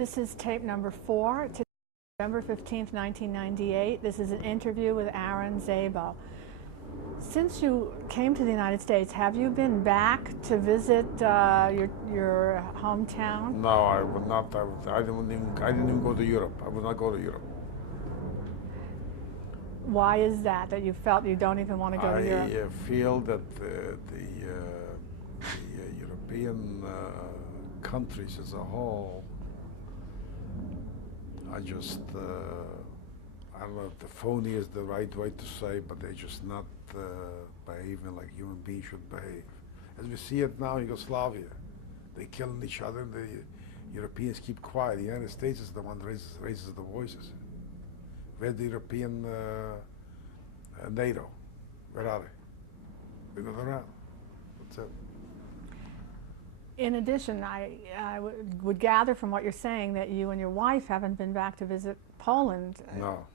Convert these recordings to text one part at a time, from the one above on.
This is tape number 4, today, November 15th, 1998. This is an interview with AaronSzabo. Since you came to the United States, have you been back to visit your hometown? No, I would not. I didn't even go to Europe. I would not go to Europe. Why is that you felt you don't even want to go to Europe? I feel that the European countries as a whole are just, I don't know if the phony is the right way to say, but they're just not behaving like human beings should behave. As we see it now in Yugoslavia, they're killing each other, and the Europeans keep quiet. The United States is the one that raises the voices. Where's the European NATO? Where are they? They're not around. That's it. In addition, I would gather from what you're saying that you and your wife haven't been back to visit Poland. No.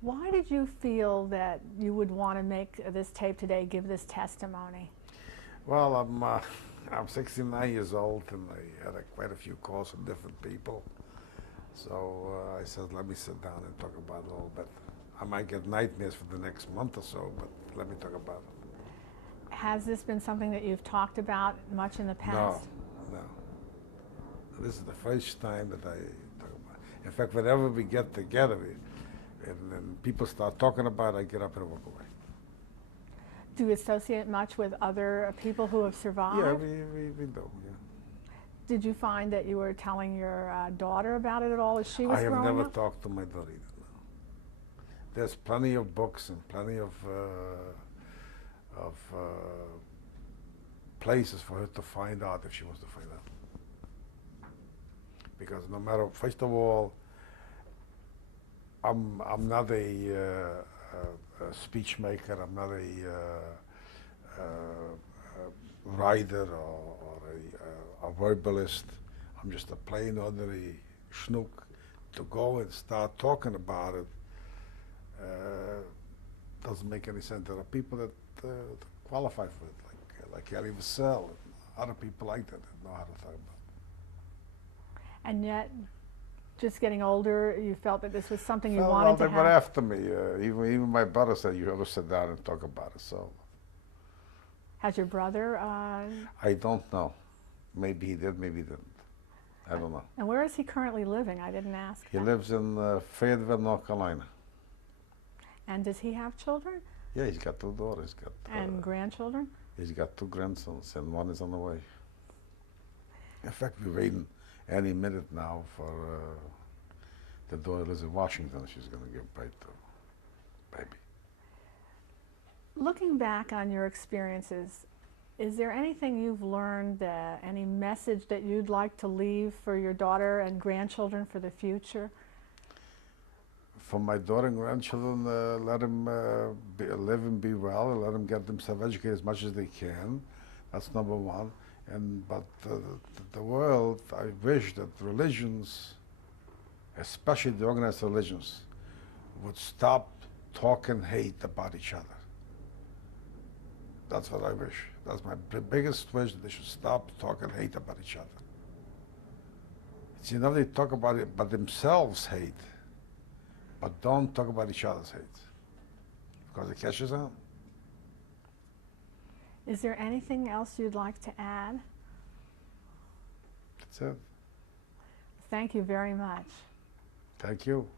Why did you feel that you would want to make this tape today, give this testimony? Well, I'm 69 years old, and I had quite a few calls from different people. So I said, let me sit down and talk about it a little bit. I might get nightmares for the next month or so, but let me talk about it. Has this been something that you've talked about much in the past? No. This is the first time that I talk about it. In fact, whenever we get together, and people start talking about it, I get up and walk away. Do you associate much with other people who have survived? Yeah, we do, yeah. Did you find that you were telling your daughter about it at all as she was growing up? I have never talked to my daughter either. No. There's plenty of books and plenty of places for her to find out if she wants to find out. Because no matter, first of all, I'm not a speech maker. I'm not a writer or a verbalist. I'm just a plain ordinary schnook. To go and start talking about it doesn't make any sense. There are people that qualify for it, like Elie Wiesel and other people like that know how to talk about it. And yet, just getting older, you felt that this was something you wanted to have? Well, they were after me. Even my brother said, you have to sit down and talk about it. So. Has your brother? I don't know. Maybe he did, maybe he didn't. I don't know. And where is he currently living? I didn't ask. He lives in Fayetteville, North Carolina. And does he have children? Yeah, he's got 2 daughters. And grandchildren? He's got 2 grandsons, and 1 is on the way. In fact, we're waiting any minute now for the daughter lives in Washington. She's going to give birth to baby. Looking back on your experiences, is there anything you've learned, any message that you'd like to leave for your daughter and grandchildren for the future? For my daughter and grandchildren, let them live and be well, and let them get themselves educated as much as they can. That's number 1. But the world, I wish that religions, especially the organized religions, would stop talking hate about each other. That's what I wish. That's my biggest wish, that they should stop talking hate about each other. See, now they talk about it, but themselves hate, but don't talk about each other's hate, because it catches on. Is there anything else you'd like to add? That's it. Thank you very much. Thank you.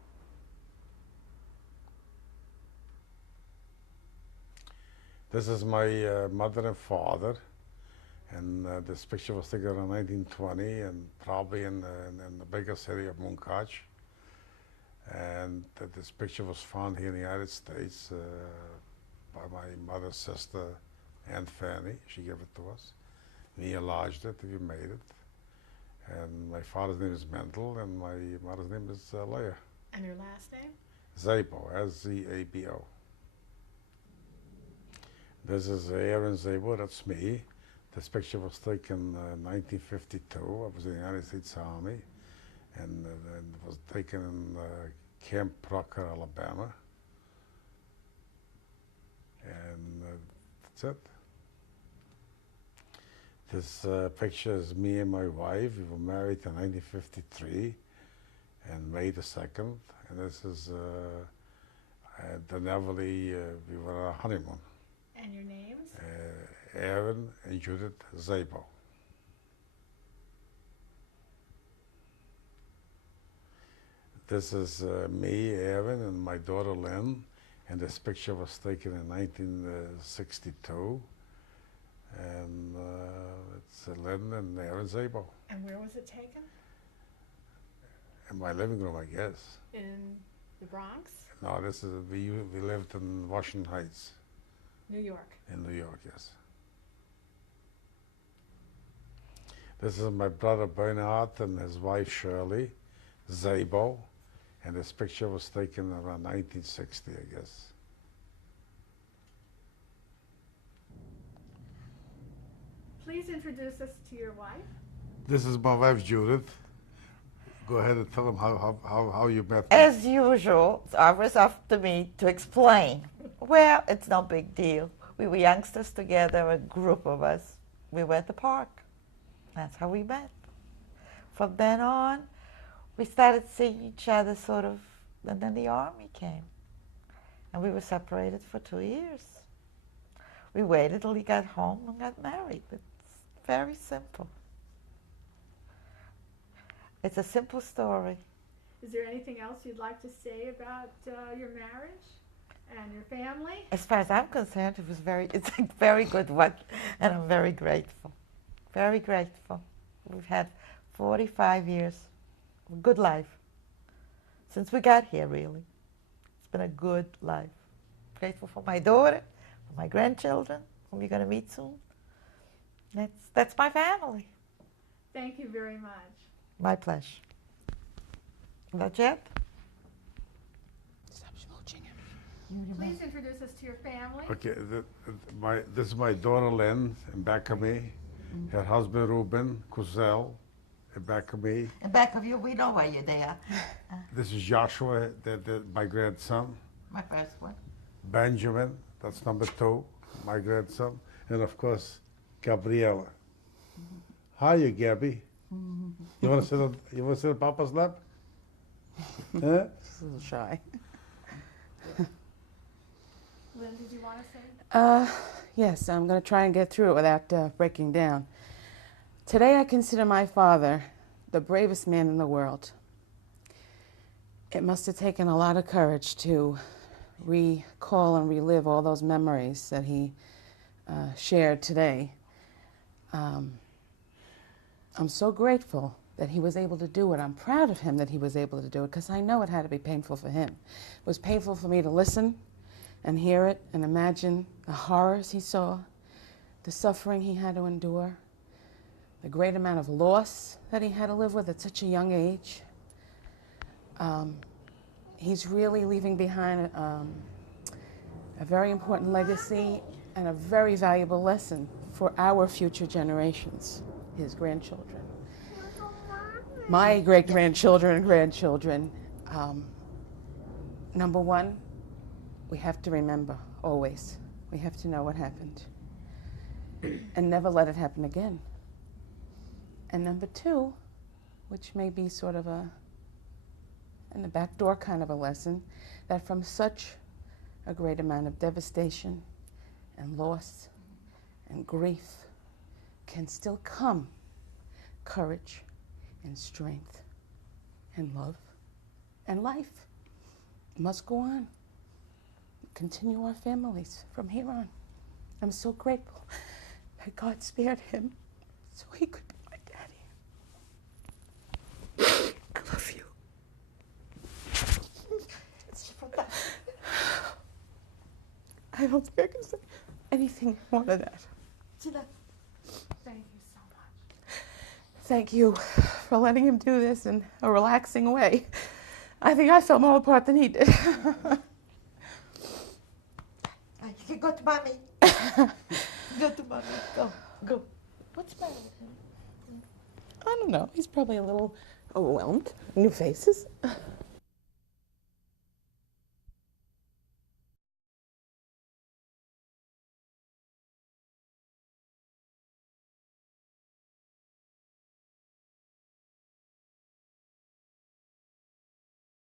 This is my mother and father, and this picture was taken in 1920, and probably in the bigger city of Munkac. And this picture was found here in the United States by my mother's sister, Aunt Fanny. She gave it to us. We enlarged it, we made it. And my father's name is Mendel, and my mother's name is Leah. And your last name? Szabo, S-Z-A-B-O. This is AaronSzabo, that's me. This picture was taken in 1952. I was in the United States Army, and it was taken in Camp Proctor, Alabama. And that's it. This picture is me and my wife. We were married in 1953 and May the 2nd. And this is at the Neverly, we were on a honeymoon. And your names? Aaron and Judith Szabo. This is me, Aaron, and my daughter Lynn. And this picture was taken in 1962. And it's Lynn and AaronSzabo4. And where was it taken? In my living room, I guess. In the Bronx? No, this is, we lived in Washington Heights. New York. In New York, yes. This is my brother Bernard and his wife Shirley Szabo. And this picture was taken around 1960, I guess. Please introduce us to your wife. This is my wife Judith. Go ahead and tell them how you met. As usual, it's always up to me to explain. Well, it's no big deal. We were youngsters together, a group of us. We were at the park. That's how we met. From then on, we started seeing each other sort of, and then the army came. And we were separated for 2 years. We waited till he got home and got married. It's very simple. It's a simple story. Is there anything else you'd like to say about your marriage and your family? As far as I'm concerned, it's a very good one, and I'm very grateful. Very grateful. We've had 45 years of a good life. Since we got here, really. It's been a good life. Grateful for my daughter, for my grandchildren, whom you're going to meet soon. That's my family. Thank you very much. My pleasure. That's it? Stop smooching him. Please introduce us to your family. Okay, this is my daughter Lynn in back of me. Her husband Ruben Kuzel in back of me. In back of you, we know why you're there. This is Joshua, my grandson. My first one. Benjamin, that's number 2, my grandson. And of course, Gabriella. Hiya, Gabby. You want to sit on Papa's lap? Huh? She's a little shy. Lynn, did you want to say? Yes, I'm going to try and get through it without breaking down. Today I consider my father the bravest man in the world. It must have taken a lot of courage to recall and relive all those memories that he shared today. I'm so grateful that he was able to do it. I'm proud of him that he was able to do it because I know it had to be painful for him. It was painful for me to listen and hear it and imagine the horrors he saw, the suffering he had to endure, the great amount of loss that he had to live with at such a young age. He's really leaving behind a very important legacy and a very valuable lesson for our future generations, his grandchildren. My great-grandchildren and grandchildren. Number one, we have to remember, always. We have to know what happened and never let it happen again. And number two, which may be sort of in the back door kind of a lesson, that from such a great amount of devastation and loss and grief can still come courage and strength and love and life. It must go on. Continue our families from here on. I'm so grateful that God spared him so he could be my daddy. I love you. I don't think I can say anything more than that. Thank you so much. Thank you for letting him do this in a relaxing way. I think I felt more apart than he did. You can go to mommy. Go to mommy. Go. Go. What's the matter with him? I don't know. He's probably a little overwhelmed. New faces.